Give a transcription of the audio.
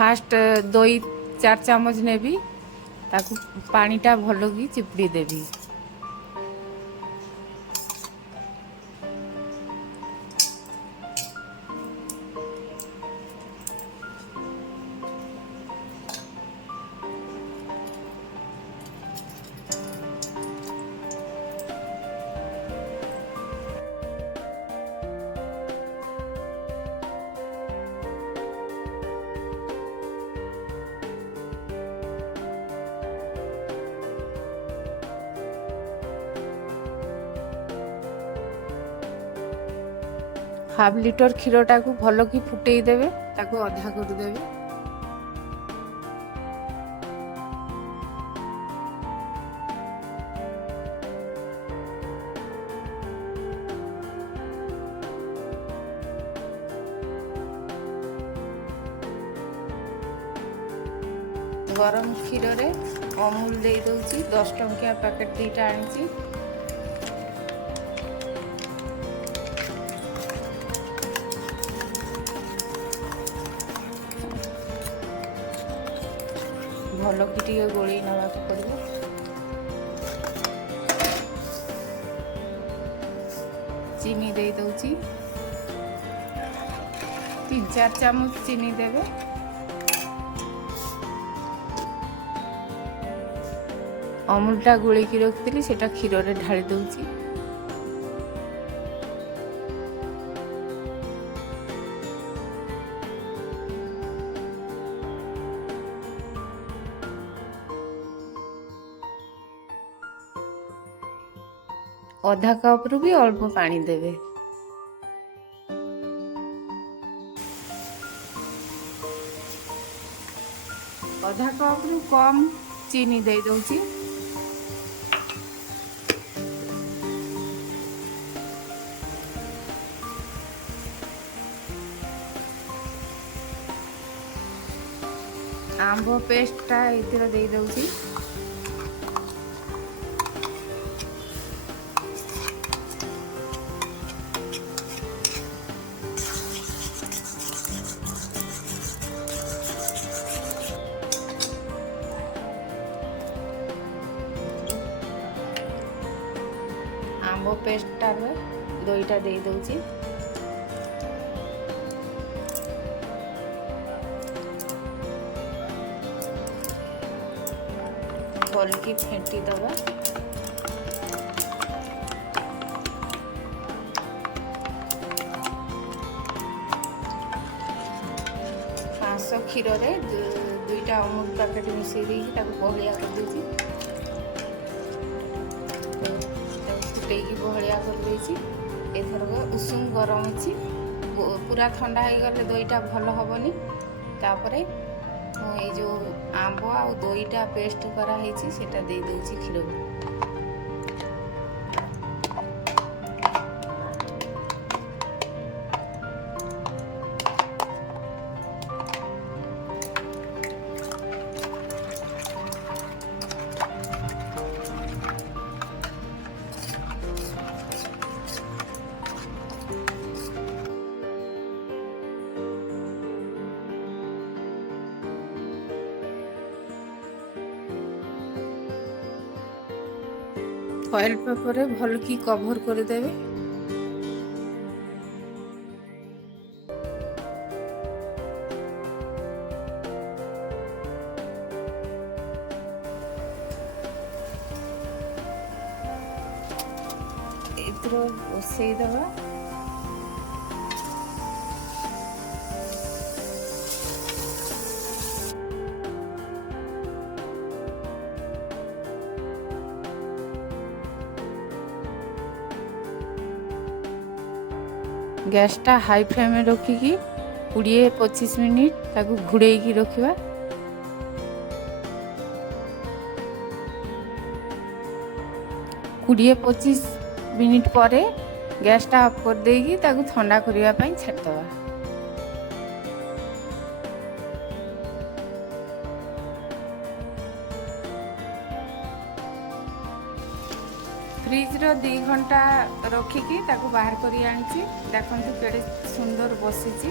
Fast दही 4 चामच नेबी ताकू पानीटा भल कि चिपुड़ी देवी। हाफ लिटर क्षीरटा को भल कि फुटई देवे ताकू अधा कर देवे। गरम क्षीर रे अमूल दे दउची 10 टंकिया पैकेट दीटा आनी। भल कि गोली नवा पड़ो। चीनी दे दउची 3-4 चामच चीनी देवे। अमूलटा गोली की रखी सेटा क्षीर रे ढाली दउची। आधा कप रु भी अल्प पानी देवे। आधा कप रु कम चीनी दे दउची। आंब पेस्टा इधर दे दउची। आंब पेस्टा दहीटा दे दउची। भल की फेंटी दबा। क्षीर रे 2टा अमूल पैकेट मिसई बहलिया कर देती। फुटे बहलिया कर देती। एथरक उषुम गरम अच्छी पूरा ठंडा हो गले दहीटा भल हेनी। तापर ये जो आंब आ दहीटा पेस्ट कराई सेटा दे दूची क्षीर को। फॉइल पेपर रे भल की कवर कर देवे। इधर बसई दवा। गैसटा हाई फ्लेम में रखिकी 20-25 मिनिट ताकू घुड़े की रखिबा। कुड़िए 25 मिनिट पर गैसटा ऑफ कर देगी ताकू ठंडा करिया पई छाड़दवा। फ्रिज रो 2 घंटा रखिकी ताकू बाहर करी आनी। देखंतु केड़े सुंदर बसीची।